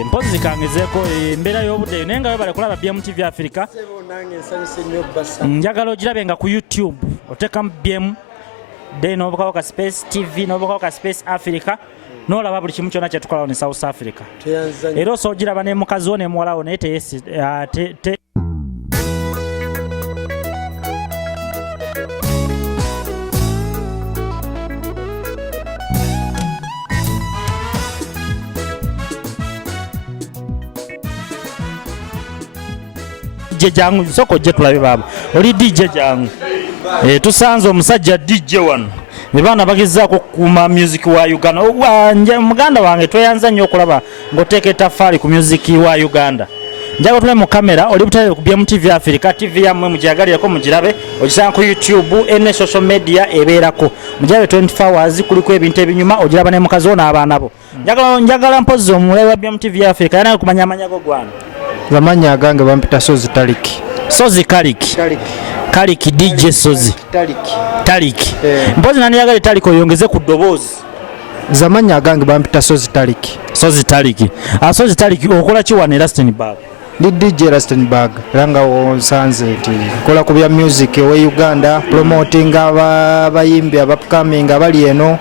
Mpozi kangezeeko embeera y'obudde naye nga webale kulaba BMTV Africa. Njagala ogirabe nga ku YouTube otekamu BM then n'obukako ka Space TV n'obukako ka Space Africa n'olaba buli kimu kyonna kye tukola ne South Africa. Era osogiraba ne mukazi wo ne muwala wo naye jangu soko je tulabe baba oli DJ jangu tusanze omusajja DJ wano nebana bagezaako kuma music wa Uganda wanje muganda wange toyanza nnyo okulaba ngoteka etafali ku music wa Uganda njago tule mu kamera oli butale ku BMTV Africa TV yamwe mujagalirako mugirabe ogisanga ku YouTube ene social media ebeerako mujabe 24 hours kuliko ebintu ebinyuma ogiraba ne mukazi ona abaana bo njagala mpozi omulebe wa BMTV Africa yana kumanya amanyago gwana zamanya agange bampita Sozi Taliki. Sozi Kaliki DJ Sozi Taliki. Mpozi nani yagale Taliki oyongeze ku dobozi. Zamanya agange bampita Sozi Taliki. Sozi Taliki okola ki wane Rustenburg? Ndi DJ Rustenburg ranga onsanze eti kola kubya music we Uganda promoting abayimbi upcoming abali eno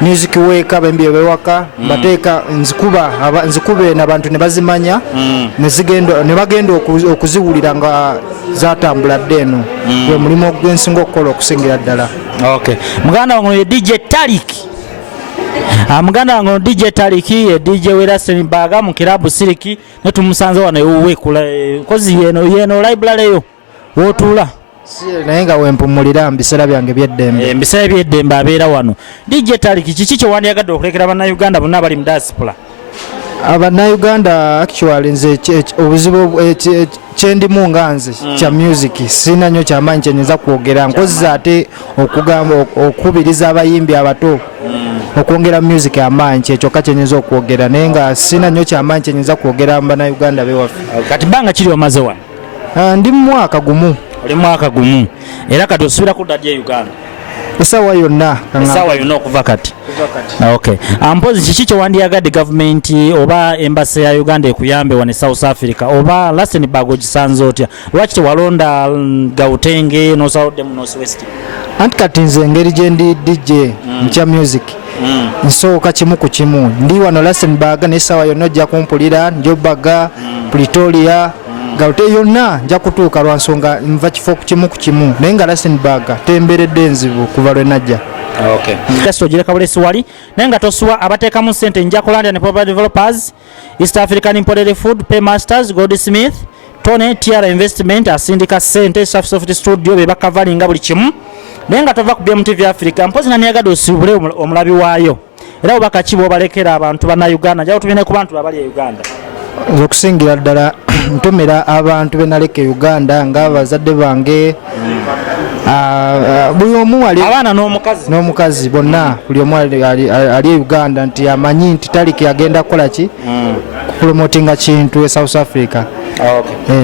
music weka bembi bewaka bateka nzikube n'abantu ne bazimanya ne bagenda okuziwulira nga zatambula ddeno we mulimo gwensingo okola okusingira ddala. Okay muganda wangu DJ Taliki muganda wangu DJ Taliki ye DJ Rustenburg mu kilabu Siriki ne tumusanze wano ewe kula kozi yeno library yo wotula naye nga wempumulira mbisera byange byeddembe mbisera byeddembe abeera wano. DJ Taliki kiki kye wandiyagadde okulekera bannayuganda bonna bali mu diaspora? Abannayuganda actually nze obuzibu kyendimu nga nze kya music sina nnyo kyamaanyi kyenyinza kwogera nkozi ate okugamba okubiriza abayimbi abato okwongera music amaanyi kyekyoka kyenyinza okwogera naye nga sina nnyo kyamaanyi kyenyinza kwogera mu bannayuganda bewaffe. Kati bbanga kiri omaze wano? Ndi mu mwaka gumu. Oli mwaka gumu era kati osubira kudda gye Uganda? Esawa yonna okuva kati. Okay. Mpozi kiki kye wandiyagadde government oba embassy ya Uganda ekuyambe wane South Africa oba Rustenburg ogisanze otya? Lwaki tewalonda Gauteng no South Dem North West? Anti kati nze engeri gye ndi DJ mukya music nsooka kimu ku kimu ndi wano Rustenburg n'esawa yonna ojja kumpulira Njobaga Pretoria Gauteng yonna nja kutuuka lwa nsonga nva kifo kimu ku kimu naye nga Rustenburg temberedde enzibu kuva lwe najja. Okay. Just ojireka bulesi wali naye nga tosuwa abateekamu ssente Njakuland and Property Developers, East African Imported Food, Paymasters, Goldsmith, Tony Tiara Investment asindika ssente Soft Studio be bakavalinga buli kimu naye nga tova ku BMTV Africa mpozi nani yagadde osibule omulabi waayo era obaka kibo balekera abantu bannayuganda njawo tubine ku bantu abali e Uganda. Okusingira ddala ntomera abantu benaleka Uganda nga abazadde bange buli omu abaana n'omukazi bonna buli omu ali e Uganda nti amanyi nti Taliki agenda kukola ki kupromotinga kintu e South Africa.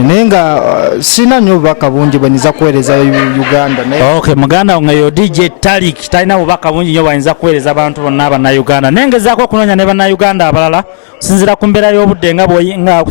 Naye nga sina nnyo bubaka bungi bwenyinza kuweereza Uganda. Okay muganda wange yo DJ Taliki talina bubaka bungi nnyo bwanyinza kuweereza abantu bonna abannayuganda naye ngezaako okunoonya ne bannayuganda abalala kusinziira ku mbeera y'obudde nga